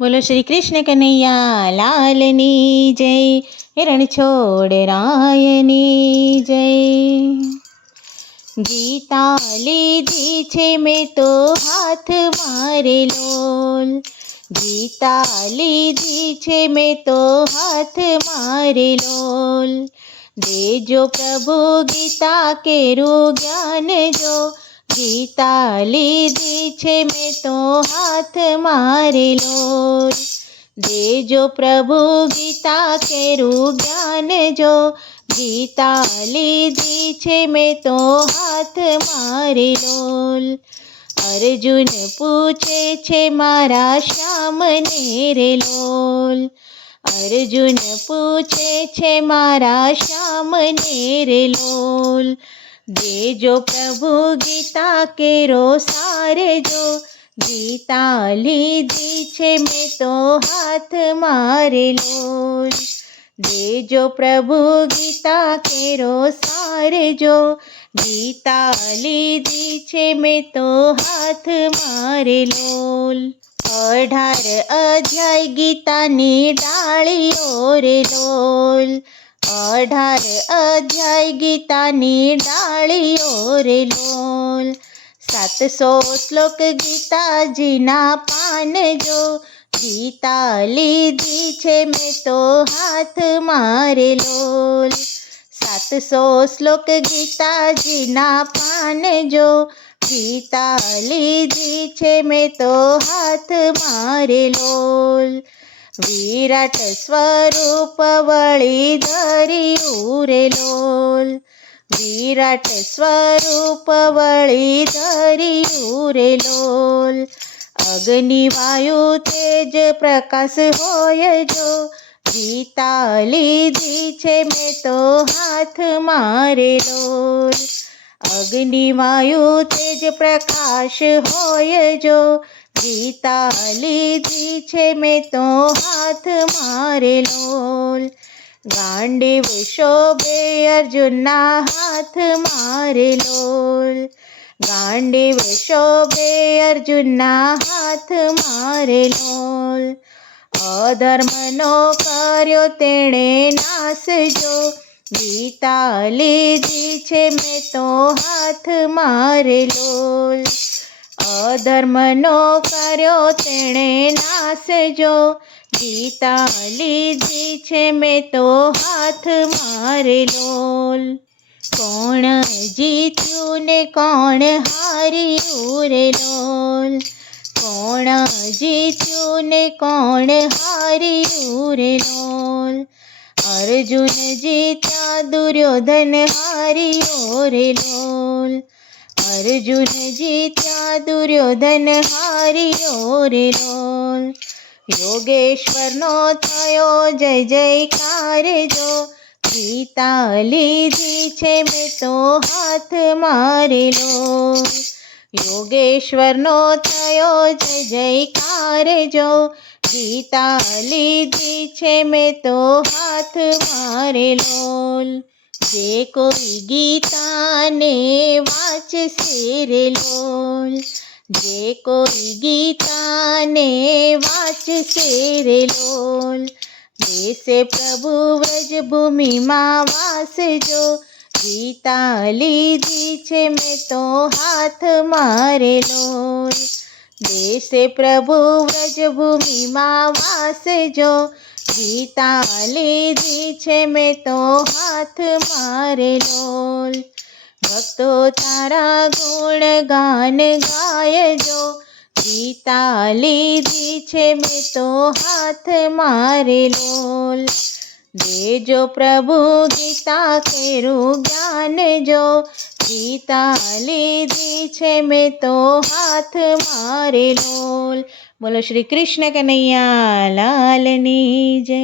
બોલો શ્રી કૃષ્ણ કનૈયા લાલની જય, રણ રાયની જય. ગીતા લીધી છે મેં તો હાથ મારે લોલ, ગીતા લીધી છે મેં તો હાથ મારે લોલ. દેજો પ્રભુ ગીતા કેરું જ્ઞાન જો, ગીતા લીધી છે મેં તો હાથ મારે લોલ. દેજો પ્રભુ ગીતા કેરું જ્ઞાન જો, ગીતા લીધી છે મેં તો હાથ મારે લોલ. અર્જુન પૂછે છે મારા શ્યામને રે લોલ, અર્જુન પૂછે છે મારા શ્યામને રે લોલ. દેજો પ્રભુ ગીતા કેરો સારે જો, ગીતા લીધી છે મેં તો હાથ મારે લોલ. દેજો પ્રભુ ગીતા કેરો સારે જો, ગીતા લીધી છે મેં તો હાથ મારે લોલ. 18 અધ્યાય ગીતાની ડાળીઓ રે લોલ, 18 અધ્યાય ગીતાની ડાળીઓ રે લોલ. 700 શ્લોક ગીતાજીના પાન જો, ગીતા લીધી છે મેં તો હાથ મારે લોલ. 700 શ્લોક ગીતાજીના પાન જો, ગીતા લીધી છે મેં તો હાથ મારે લોલ. વિરાટ સ્વરૂપ વળી ધર્યું રે લોલ, વિરાટ સ્વરૂપ વળી ધર્યું રે લોલ. અગ્નિ વાયુ તેજ પ્રકાશ હોય જો, ગીતા લીધી છે મેં તો હાથ મારે લોલ. અગ્નિ વાયુ તેજ પ્રકાશ હોય જો, ગીતા લીધી છે મેં તો હાથ મારે લોલ. ગાંડીવ શોભે અર્જુનના હાથ મારે લોલ, ગાંડીવ શોભે અર્જુનના હાથ મારે લોલ. અધર્મનો કર્યો તેણે નાશ જો, ગીતા લીધી છે મેં તો હાથ મારે લોલ. અધર્મનો કર્યો તેણે નાશ જો, ગીતા લીધી છે મેં તો હાથ મારે લોલ. કોણ જીત્યું ને કોણ હાર્યું રે લોલ, કોણ જીત્યું ને કોણ હાર્યું રે લોલ. અર્જુન જીત્યા દુર્યોધન હાર્યો રે લોલ, અર્જુન જીત્યા દુર્યોધન હાર્યો રે લોલ. યોગેશ્વરનો થયો જય જયકાર જો, ગીતા લીધી છે મેં તો હાથ મારે લોલ. યોગેશ્વરનો થયો જય જયકાર જો, ગીતા લીધી છે મેં તો હાથ મારે લોલ. જે કોઈ ગીતાને વાંચશે રે લોલ, જે કોઈ ગીતાને વાંચશે રે લોલ. દેશે પ્રભુ વ્રજભૂમિમાં વાસ જો, ગીતા લીધી છે મેં તો હાથ મારે લોલ. દેશે પ્રભુ વ્રજભૂમિમાં વાસ જો, ગીતા લીધી છે મેં તો હાથ મારે લોલ. ભક્તો તારા ગુણ ગાન ગાય જો, ગીતા લીધી છે મેં તો હાથ મારે લોલ. દેજો પ્રભુ ગીતા કેરું જ્ઞાન જો, ગીતા લીધી છે મેં તો હાથ મારે લોલ. બોલો શ્રી કૃષ્ણ કનૈયા લાલની જય.